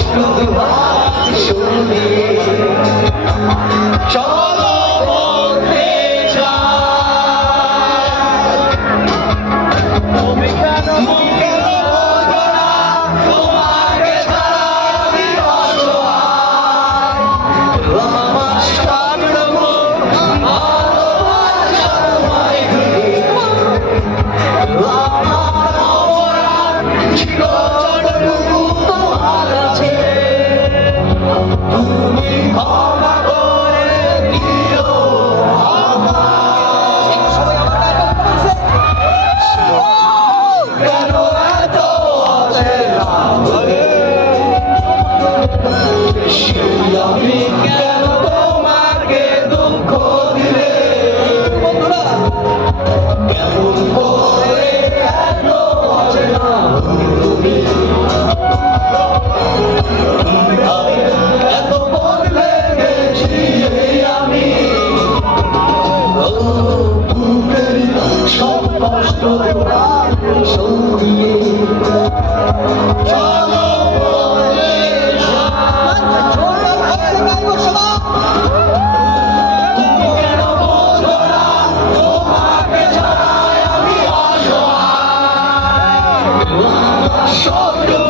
শুধু শুনি চলো বলতে যাই তুমি কেন বোঝো না তোমাকে ছাড়া আমি অসহায় আমার স্বপ্নগুলো ভালোবাসা তোমায় ঘিরে আমার অপরাধ চিরজনটুকু তোমার কাছে তুমি ক্ষমা করে দিও কেন এত অচেনা বলে আমি কেন তোমাকে দুঃখ দিলে কেমন করে এত অচেনা তুমি এত বদলে গেছি আমি বুকের সব কষ্ট সঙ্গিয়ে চলো বলে তুমি কেন বোঝো না তোমাকে ছাড়াই আমি অসহায় স্বপ্ন